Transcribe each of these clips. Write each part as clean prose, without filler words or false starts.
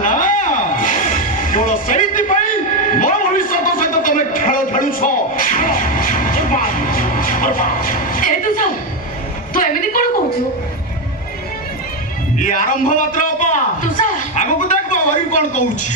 ନା କେବଳ ସେଇଥିପାଇଁ ମୋ ଭବିଷ୍ୟତ ସହିତ ତମେ ଖେଳ ଖେଳୁଛ। ତୁ ଏମିତି କଣ କହୁଛୁ? ଏ ଆରମ୍ଭ ମାତ୍ର ଅପା, ଆଗକୁ ଦେଖ ଘରୁ କଣ କହୁଛି।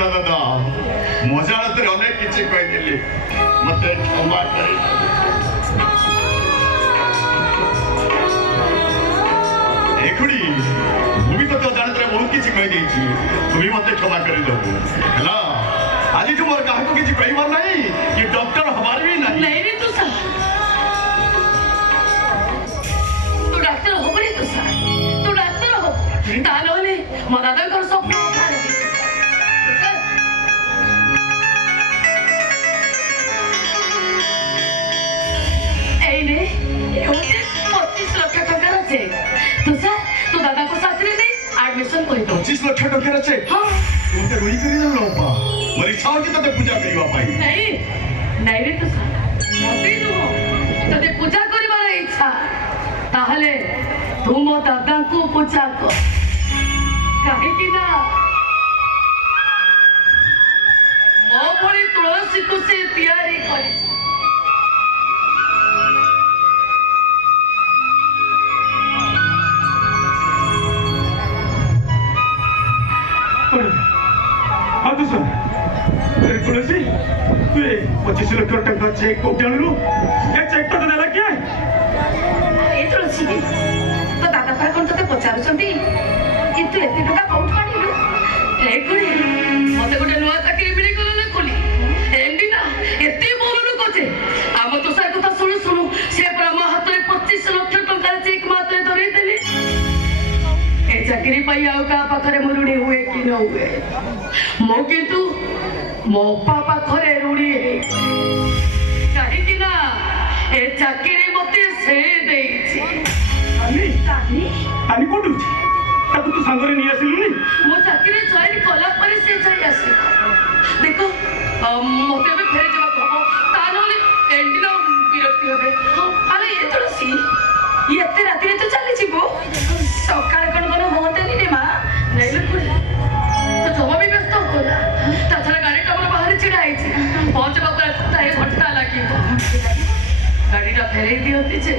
दादा मजाड़े अनेक किसी कही मत क्षमा कर। मुझे तो जानते बहुत किसी कही तुम्हें मत क्षमा कर आज तू मोर क्या किसी कहबार नहीं कि डॉक्टर हमार भी नहीं नहीं रे तू डॉक्टर हो रे तू डॉक्टर हो ताले मो दादा स्वप्न दादा को साथी नहीं एडमिशन कर 25 लाख टका रे हां तुमते रोई करी न लोपा मरी छाव की तते पूजा करबा पाई नहीं नहीं रे तो मोती नु तते पूजा करबार इच्छा ताहले तू मो दादा को पूजा कर काहे कि ना मो भली तुलसी को से तैयारी कर तुलसी तू 25 लाख टका चेक को जानलु ए चेक तो देला के ए तुलसी तो दादा पर कोन तते पचारुचंती कि तू एते टका कोठ काढिलु ए गुडी मते गोटे नुआ चाकरी मिली गलो ना खोली एंडी ना एते बोलनु कोचे आम तो सा कथा सुनु सुनु से पर मा हाथ रे 25 लाख टका चेक मात्र धरि देली ए चाकरी पाई आउ का पाखरे मुरुडी हुए कि न हुए मो किंतु मो पापा घरे रूढ़ी कहीं ना ए चाकरी मते से देइछि तानी कोडु ताकू तू संगरे नि आसिलुनी मो चाकरी जॉइन कला पर से जाई आसी देखो मते भी फेरे जवा कहबो तानोली एंडिनो विरक्ति होबे अरे ये तुलसी ये एते राती रे तो चली जीवो सकाळ कोन कोन होते नि मा नहीं लोक तो जमा भी व्यस्त होला ताछला गाड़ी टमर बाहर छिड़ा आइछि पहुंच बाबा ताए घंटा लागि गाड़ी टा फेरे दियति जे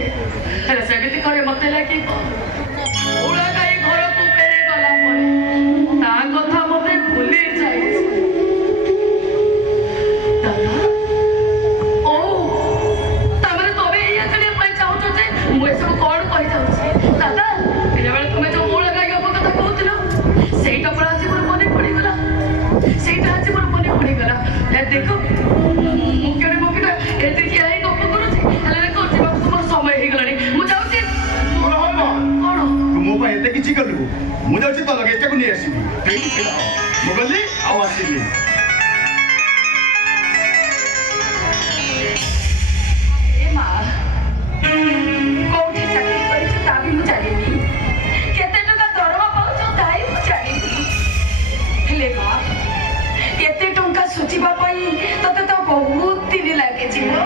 हेले सेमिति करे मते लागि ओळा गाई घर को फेरे गला परे ता कथा मते भूली जाई दादा ओ तमरे तबे या चले पई चाहू तो जे मु ए सब कोन कहि जाऊ दादा एले बेले तुमे जो ओळा गाई अपन कथा कहउतिलो सेटा पर आज मोर मने पड़ी गला सेटा आज मोर मने पड़ी गला ए देखो मुकेरे मुकेरे ए देखि आई गप करू छी हेले देखो जे बाबू तुम समय हे गलानी मु जाऊ छी मोर होबो कोन तू मो पाए एते किछि करलु मु जाऊ छी तो लगे एते को नि आसीबी तेई छिला मु गली आ आसीली ए मा कोठी चाकरी करि छ ता भी मु जानिनी केते टका दरवा पाउ छ ताई मु जानिनी हेले मा केते टंका सुचिबा पई तते तो बहुत दिन लागे जीवो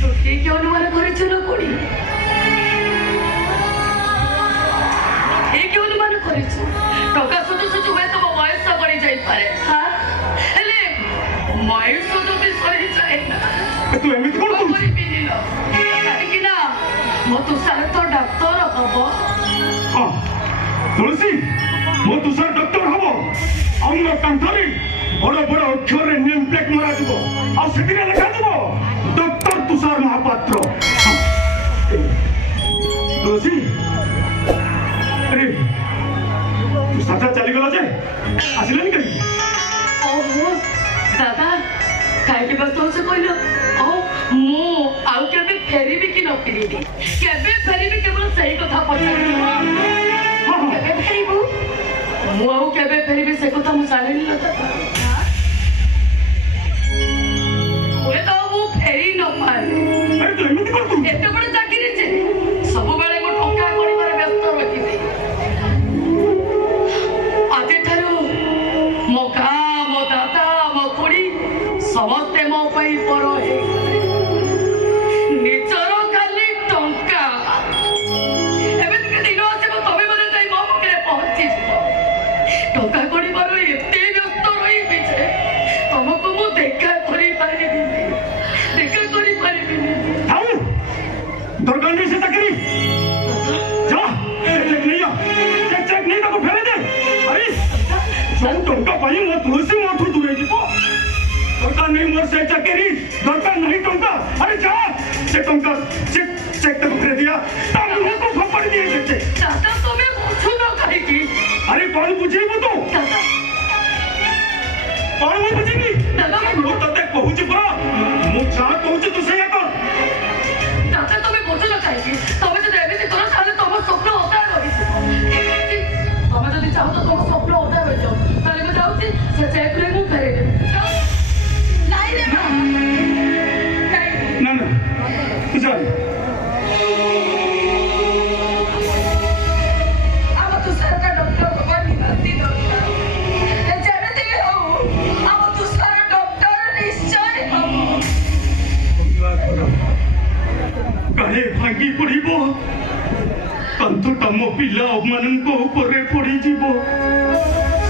तो ठीक अनुमान करे चलो कोडी एक अनुमान करे छ टका सुचु सुचु होय तो वयस बढी जाई पारे हां हेले वयस तो भी सही जाए तू एमित कोन करी पिनिलो काहे कि ना मो तो सारे तो डॉक्टर ହବ ହଁ ତୁଳସୀ ମୋ ତୁଷାର ଡକ୍ଟର ହବ ଆଉ ମୋ କାନ୍ଥରେ ବଡ଼ ବଡ଼ ଅକ୍ଷରରେ ନେମ୍ ପ୍ଲେଟ୍ ମରାଯିବ ଆଉ ସେଥିରେ ଲେଖାଯିବ ଡକ୍ଟର ତୁଷାର ମହାପାତ୍ର। ହଁ। ତୁଳସୀ ଆରେ ସାଧା ଚାଲିଗଲା ଯେ ଆସିଲାନି କାହିଁକି? ଓହୋ ଦାଦା କାହିଁକି ବ୍ୟସ୍ତ ହଉଛ କହିଲ? ମୁଁ ଆଉ କେବେ ଫେରିବି କି ନ ଫେରିବି, କେବେ ଫେରିବି କେବଳ ସେଇ କଥା ପଚାରିବି। କେବେ ଫେରିବୁ? ମୁଁ ଆଉ କେବେ ଫେରିବି ସେ କଥା ମୁଁ ଜାଣିନି ଲୋ ଦାଦା। ହୁଏତ ମୁଁ ଫେରି ନ ପାରେ। ଆରେ ତୁ ଏମିତି କରୁଛୁ? ଏତେ ବଡ଼ ଚାକିରି ଯେ ସବୁବେଳେ ମୁଁ ଟଙ୍କା କରିବାରେ ବ୍ୟସ୍ତ ରଖିବି। ଆଜିଠାରୁ ମୋ ଗାଁ, ମୋ ଦାଦା, ମୋ ଖୁଡ଼ୀ ସମସ୍ତେ ମୋ ପାଇଁ ପର ହେଇଗଲେ। ନିଜର ଖାଲି ଟଙ୍କା। ଏମିତିକି ଦିନ ଆସିବ ତମେ ମାନେ ଯାଇ ମୋ ପାଖରେ ପହଞ୍ଚିଯିବ। ଟଙ୍କା କରିବାର ଏତେ ବ୍ୟସ୍ତ ରହିବି ଯେ ତମକୁ ମୁଁ ଦେଖା କରିପାରିବିନି। ଆଉ ଦରକାର ନାହିଁ ସେ ଚାକିରି। ଯା ଚେକ୍ ନେଇ ଆ, ଚେକ୍ ନେଇ ତାକୁ ଫେରେଇ ଦେ। ଆରେ ସବୁ ଟଙ୍କା ପାଇଁ ମୋ ତୁଳସୀ ମୋଠୁ ଦୂରେଇ ଯିବ। ଦରକାର ନାହିଁ ମୋର ସେ ଚାକିରି, ଦରକାର ନାହିଁ ଟଙ୍କା। ଆରେ ଯା ସେ ଟଙ୍କା ଚେକ୍ ତାକୁ ଫେରେଇ ଦିଆ, ତା ମୁହଁକୁ ଫୋପାଡ଼ି ଦିଏ ସେ ଚେକ୍। ଦାଦା ତମେ ବୁଝୁନ କାହିଁକି? ଆରେ କ'ଣ ବୁଝେଇବୁ ତୁ? ଦାଦା କ'ଣ ମୁଁ ବୁଝିବି? ଦାଦା ମୁଁ ତତେ କହୁଛି ପରା, ମୁଁ ଯାହା କହୁଛି ତୁ ସେଇଆ କର। ଦାଦା ତମେ ବୁଝୁନ କାହିଁକି? ତମେ ଯଦି ଏମିତି କର ତାହେଲେ ତମ ସ୍ୱପ୍ନ ଅଧା ରହିଯିବ। ତମେ ଯଦି ଚାହୁଁ ତ ତମ ସ୍ୱପ୍ନ ଅଧା ରହିଯାଉ। ତାହେଲେ ମୁଁ ଯାଉଛି ସେ ଚେକ୍ ରେ ମୁଁ ଫେରେଇ ଦେବି। ନାଇଁ ରେ ମା। ନା ନା ତୁ ଯା। ଆମ ତୁଷାରଟା ଡକ୍ଟର ହବା ନିହାତି ଦରକାର। ଯେମିତି ବି ହଉ ଆମ ତୁଷାର ଡକ୍ଟର ନିଶ୍ଚୟ ହବ। କାଳେ ଭାଙ୍ଗି ପଡ଼ିବ, କାନ୍ଥଟା ମୋ ପିଲାମାନଙ୍କ ଉପରେ ପଡ଼ିଯିବ।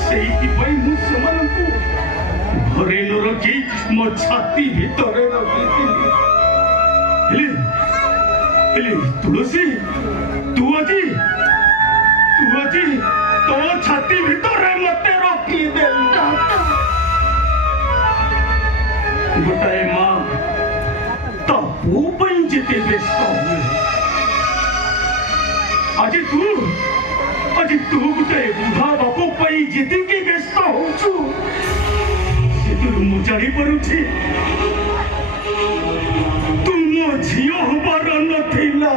ସେଇଥିପାଇଁ ମୁଁ ସେମାନଙ୍କୁ ଘରେ ନ ରଖି ମୋ ଛାତି ଭିତରେ ରଖିଥିଲି। ହେଲେ ତୁଳସୀ ତୁ ଆଜି ତୋ ଛାତି ଭିତରେ ମତେ ରଖିଦେଲୁ। ଗୋଟାଏ ମା ତା ପୁଅ ପାଇଁ ଯେତେ ବ୍ୟସ୍ତ ହୁଏ, ଆଜି ତୁ ଗୋଟାଏ ବୁଢ଼ା ବାପ ପାଇଁ ଯେତିକି ବ୍ୟସ୍ତ ହଉଛୁ, ସେଥିରୁ ମୁଁ ଜାଣିପାରୁଛି ତୁ ମୋ ଝିଅ ହବାର ନଥିଲା।